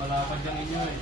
Malapad yung inyo eh.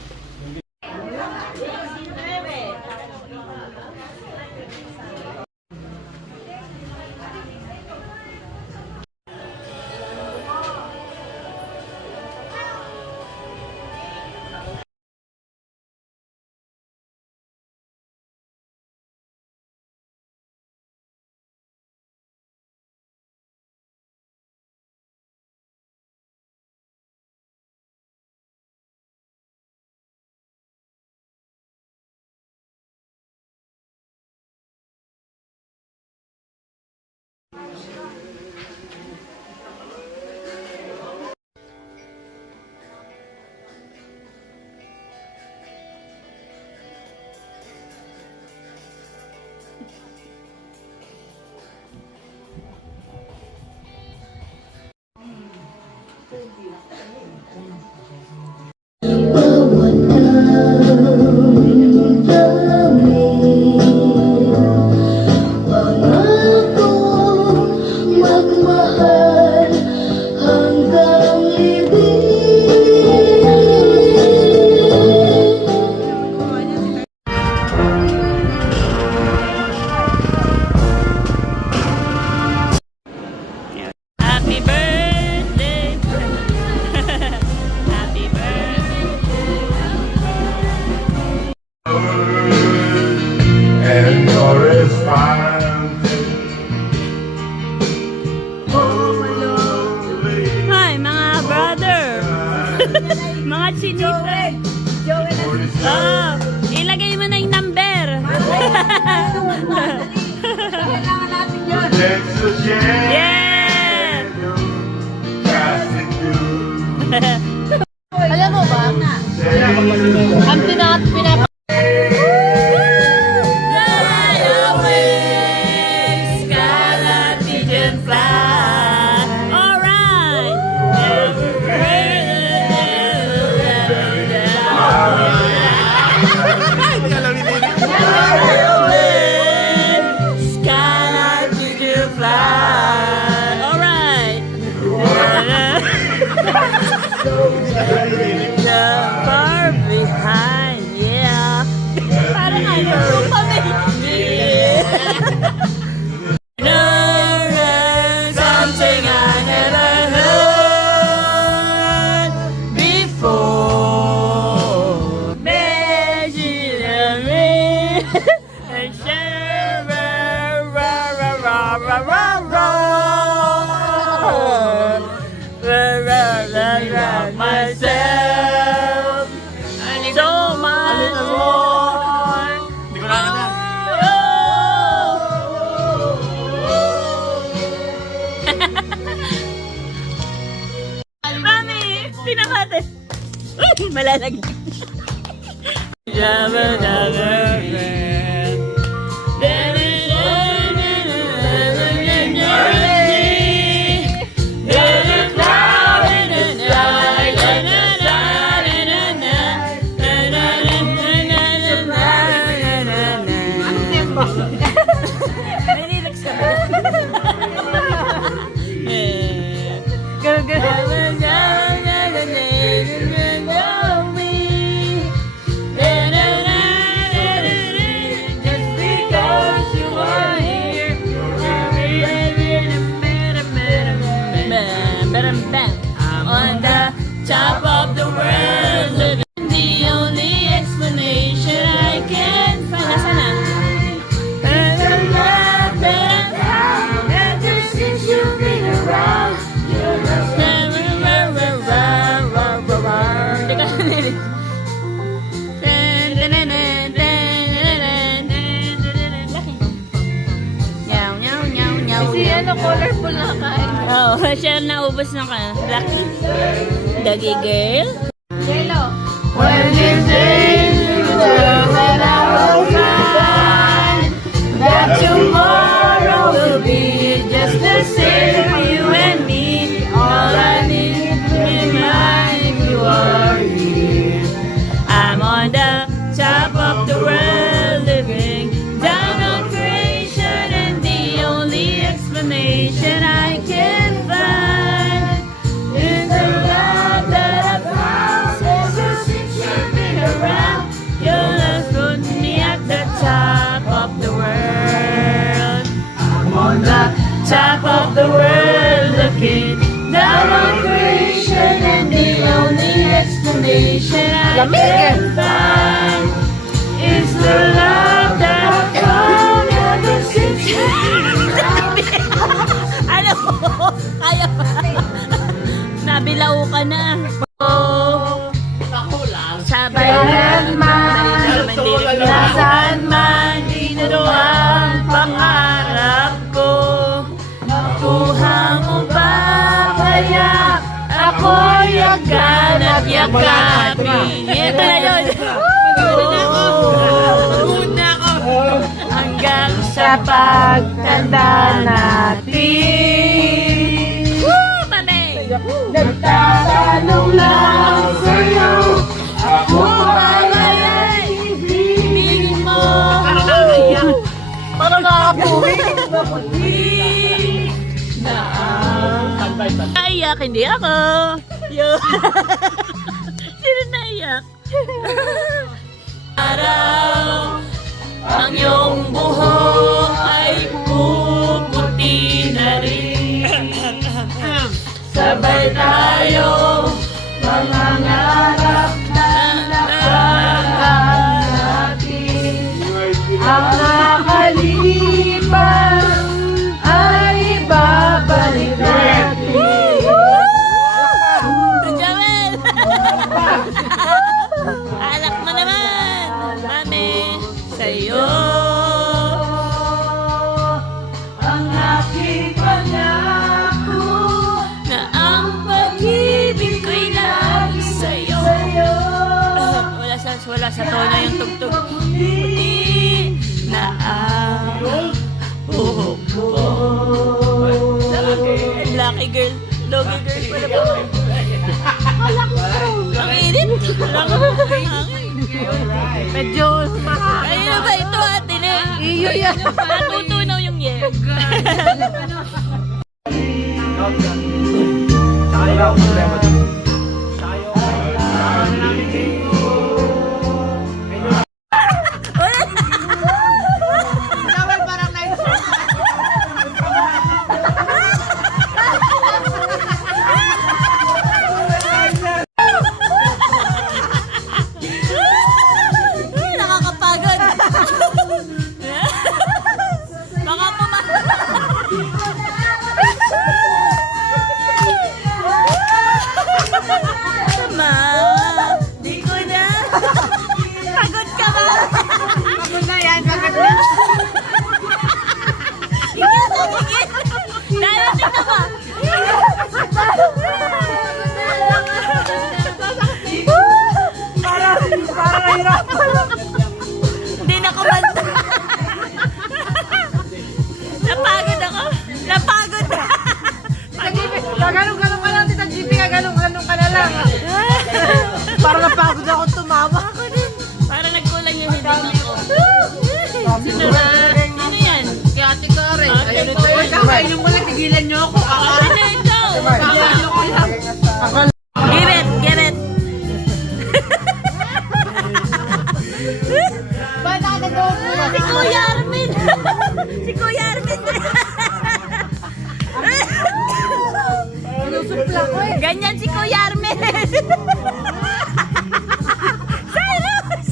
Happy birthday. Happy birthday. And corresponding. Hi, mga brother. Mga chinita. Oh, ilagay mo na yung number. Kailangan natin yun. Yeah! Alam mo ba? Ang pinapa Far behind, yeah. Parang ano kami. Something I never heard before. Imagine me. Myself so much more. Hindi ko na na. Mami, pinakate. Malalagay. Jabba jabba. Relax ka ba? Go, go. Just because you are here. On the top of the world, living the only explanation I can find. Nasaan na? Ever since you've been around, you're Hindi ka narinig. Nyaw, nyaw, nyaw, nyaw. Kasi ano, colorful na kain. Oo, siya naubos ng Blacky. Doggy girl. Yellow. When you think that I will find That tomorrow will be just the same for you and me. All I need to be mine if you are here. I'm on the top of the world, living down on creation, and the only explanation I can find can find is the love that found ever since you. Alam mo, kaya pa. Nabilaw ka na. Oh, sabay man, nasaan man, dito ang pangarap ko. Makuha mo ba kaya ako'y yakan at yakapin? Ito na yun. Hanggang sa pagtanda natin. Woo! Mami! Nagtatanong lang sa'yo, ako ba ngaya'y Ibigin mo. Parang nakapuwi. Naiyak, hindi ako. Yo. Sino naiyak? Araw, ang iyong buhok ay puputi na rin. Sabay tayo, mangangarap na nakaraan natin. Ang nakalipas ay babalik natin. Jamel! Alak mo naman, mami, sa'yo. Ang aking pangako Na ang pag-ibig ko'y lagi sa'yo. Wala sa tono yung tugtog. Puti na ang buhok ko. Lucky girl. Logi girl pala po. Ang init. medyo Ayun na ba ito atin eh? iyo yan. Natutunaw yung yen. Nakakapagod. Baka Ma, di ko na. Pagod ka ba? Pagod na yan, pagod na. Higit. Darating na ba? Parang nahirapan. Hindi na kumanta. Napagod ako. Napagod. Gaganong-ganong ka lang, Tita GP, gaganong-ganong ka na lang. Parang napagod ako tumawa. Ako din. Parang nagkulang yung hiling ako. Sino ba? Sino yan? Kaya Ate Karen. Ate Karen. Kakainin mo lang, tigilan niyo ako. Sino ito? Kakainin ko lang. Give it. Give it. Ba't ako nag-upo? Si Kuya Armin. Si Kuya Armin. Sinusupla ko eh. Ganyan si Kuya Armin. Salos!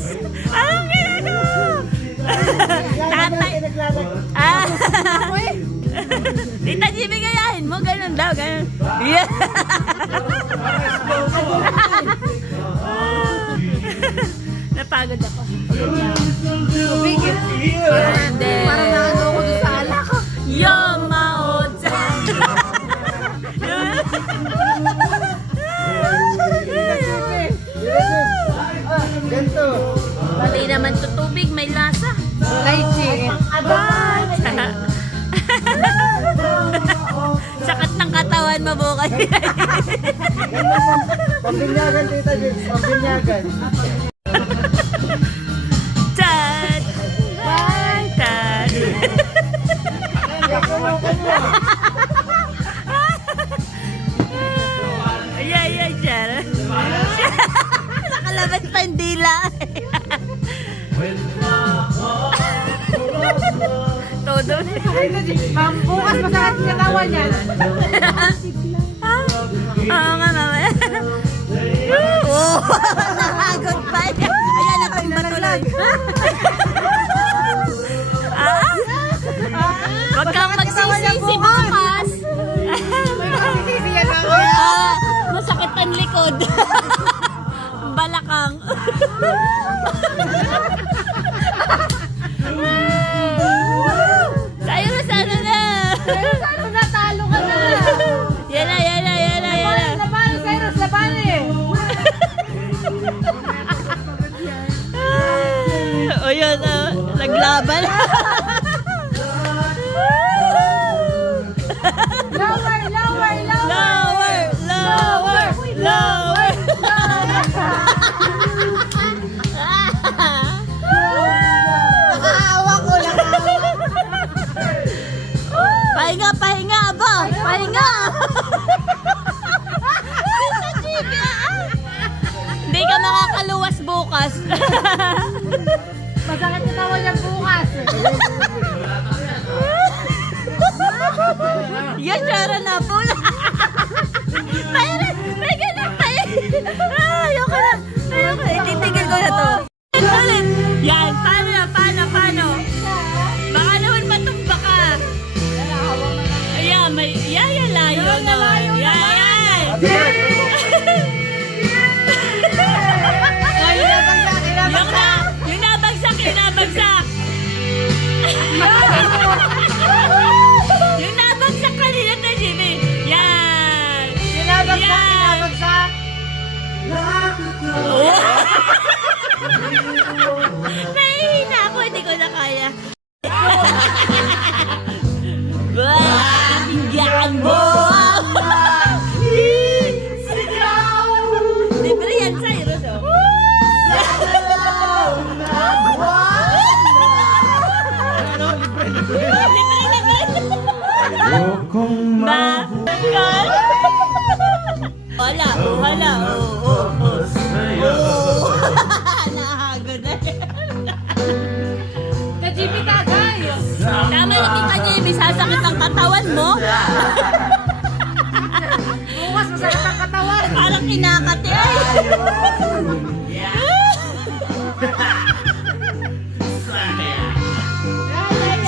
Anong ginagawa? Tatay. Ah. Tita Jimmy, gayahin mo. Ganun daw. Ganun. Yeah. Napagod ako. Bigil. And then, Parang naano ako doon sa alak. Yomaot. Ganto. Mali naman to tubig, may lasa. Lychee. Sakat ng katawan mo bukas. Pambinyagan, Tita Jigs. Pambinyagan. Tad! Tad! Ay, Jara. Nakalabas pa yung dila. Todo. Ma'am, bukas masakit yung katawan yan. Oo nga, mama. Oh, nakagod Huwag kang magsisisi bukas. Masakit ang likod. Balakang. Cyrus, ano na? Cyrus, ano na? Talo ka na. Yan na. Laban, Cyrus, laban eh. O yun, naglaban. Lower. Nakaawa ko lang. Pahinga, aba. Pahinga. Hindi ka makakaluwas bukas. Masakit na tawa niya bukas. Yes, Sharon na po. May ganun pa eh. Ayoko na. Titigil ko na to. Ulit. Yan, paano? Baka naman matumba ka. Ayan, yan, layo na. Yan. Yung nabagsak. Yung nabagsak kanina na, Jimmy. Yan. Sinabagsak. Oh. Nahihina ako, hindi ko na kaya. Tinggaan mo! Libre yan, Cyrus, oh. Libre na Wala. Nahagod na. Ka-Jimmy tagay. Tama na kita, Jimmy. Sasakit ang katawan mo. Bukas masakit ang katawan. Parang kinakati.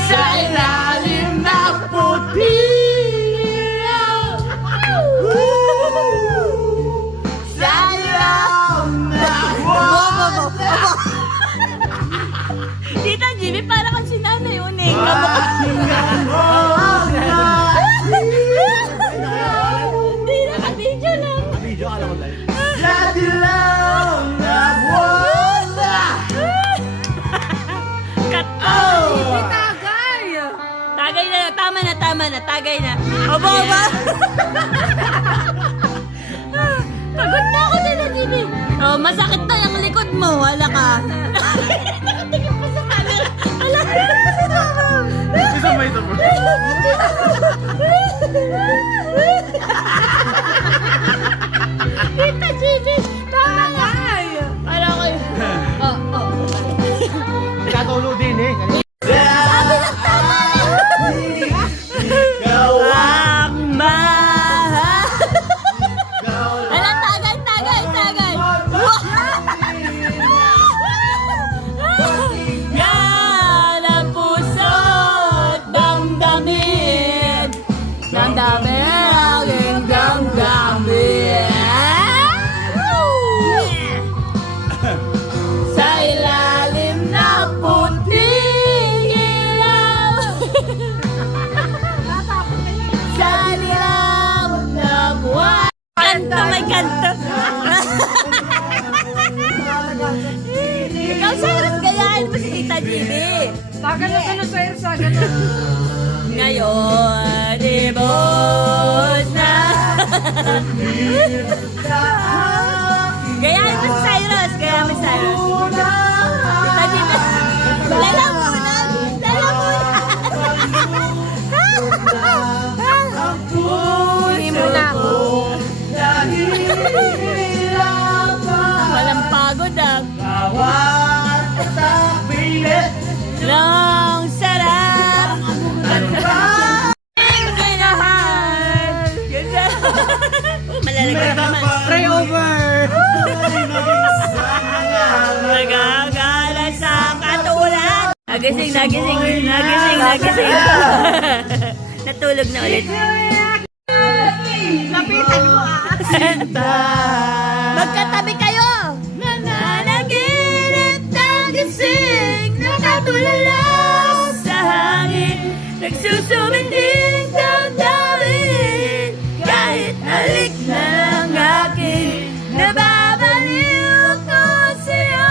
Sa ilalim na puti. Sa ilalim na Tita Jimmy, parang kang sinanay uning. Kamukha. Hindi, naka-video lang. Sa dilaw na wala. Cut. tagay. Tagay na. Tama na. Tagay na. Obo. Pagod na ako Tita Jimmy. Oh, masakit na yung likod mo. Wala ka. Nakatingin pa sa camera. Wala. Isa may ito, bro. Tita Jimmy, tama na. Ano kayo? Katulog din eh. Sabi na tama na. Ang mahal. Ala, tagay. Yan ang puso't damdamin. Damdamin. Sa ilalim na puting ilaw. Sa ilaw na buwan. May kanto. Ikaw, Cyrus, gayahin mo si Tita Jimmy. Tagal na gano'n sa'yo sa gano'n. Ngayon, ibos na. Gayahin mo si Cyrus. Tita Jimmy. Lalamunan. Hindi mo na. Walang pagod ah. Bawat patak bilit. Long sarap. Malalagay naman. Pray over. Nagagala sa Nagising. Natulog na ulit. Lapitan mo Magkatabi kayo! Nananaginip, nagising, nakatulala sa hangin, nagsusuminding damdamin, kahit halik na lang akin, nababaliw ako sa'yo.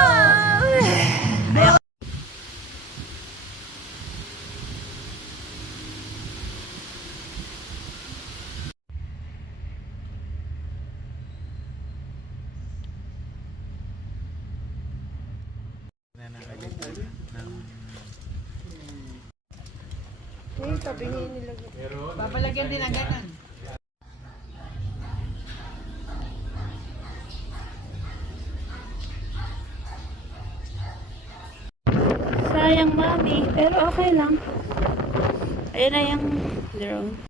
Papalagyan din ang ganan. Sayang, mami, pero okay lang. Ayun na yung drone.